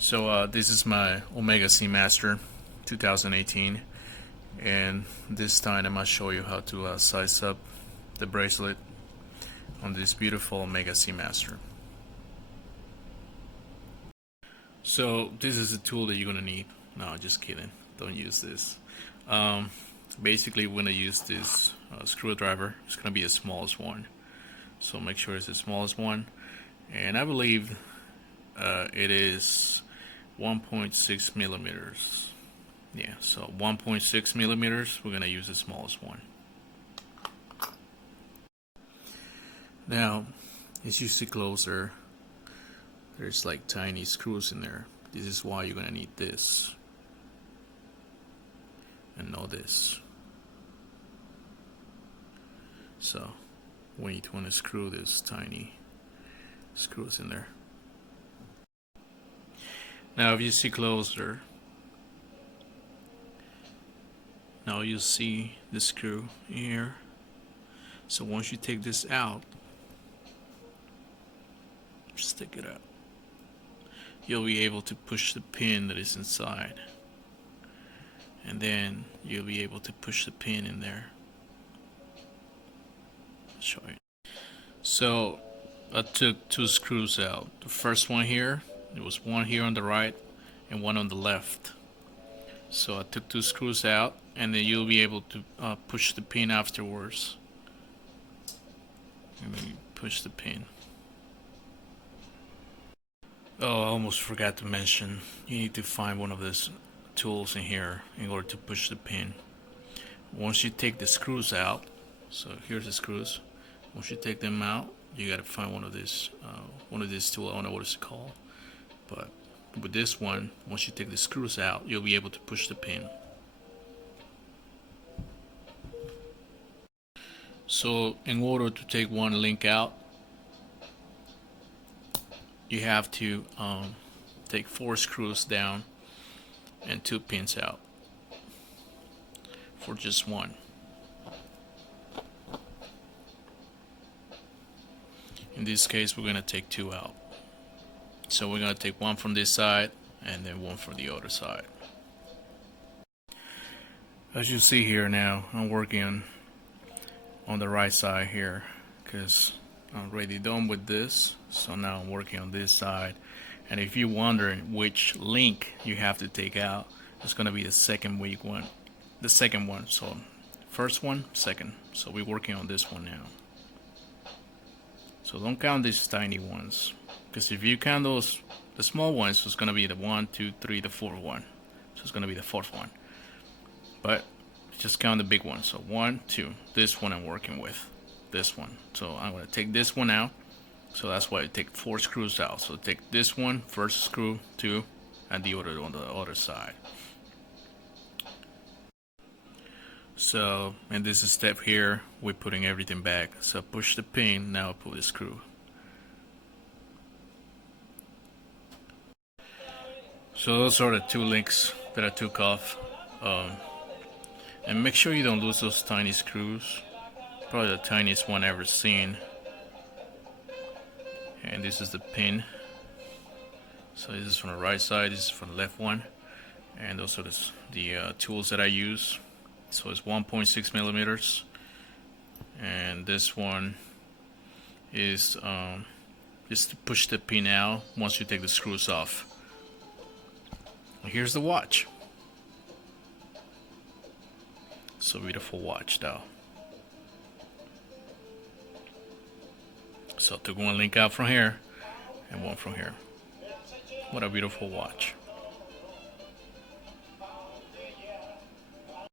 So this is my Omega Seamaster 2018, and this time I'm gonna show you how to size up the bracelet on this beautiful Omega Seamaster. So this is a tool that you're gonna need. No, just kidding. Don't use this. Basically, we're gonna use this screwdriver. It's gonna be the smallest one. So make sure it's the smallest one, and I believe it is 1.6 millimeters. Yeah, so 1.6 millimeters. We're gonna use the smallest one. Now, as you see closer, there's like tiny screws in there. This is why you're gonna need this and not this. So we need to unscrew this tiny screws in there. Now if you see closer, now you see the screw here. So once you take this out, just stick it out, you'll be able to push the pin that is inside, and then you'll be able to push the pin in there. I'll show you. So I took two screws out. The first one here, there was one here on the right and one on the left. So I took two screws out, and then you'll be able to push the pin afterwards. And then you push the pin. Oh, I almost forgot to mention, you need to find one of these tools in here in order to push the pin. Once you take the screws out, so here's the screws. Once you take them out, you gotta find one of these tools. I don't know what it's called, but with this one, once you take the screws out, you'll be able to push the pin. So in order to take one link out, you have to take 4 screws down and 2 pins out for just one. In this case, we're gonna take 2 out. So we're gonna take one from this side and then one from the other side. As you see here now, I'm working on the right side here because I'm already done with this. So now I'm working on this side. And if you're wondering which link you have to take out, it's gonna be the second weak one. The second one. So first one, second. So we're working on this one now. So don't count these tiny ones, because if you count those, the small ones, it's gonna be the 1, 2, 3, the 4th one. So it's gonna be the 4th one. But just count the big ones. So 1, 2. This one I'm working with. This one. So I'm gonna take this one out. So that's why I take 4 screws out. So take this one, first screw, 2, and the other on the other side. So in this step here, we're putting everything back. So push the pin, now pull the screw. So those are the 2 links that I took off. And make sure you don't lose those tiny screws. Probably the tiniest one I've ever seen. And this is the pin. So this is from the right side, this is from the left one. And those are the tools that I use. So it's 1.6 millimeters, and this one is just to push the pin out once you take the screws off. Here's the watch. So beautiful watch though. So I took one link out from here and one from here. What a beautiful watch.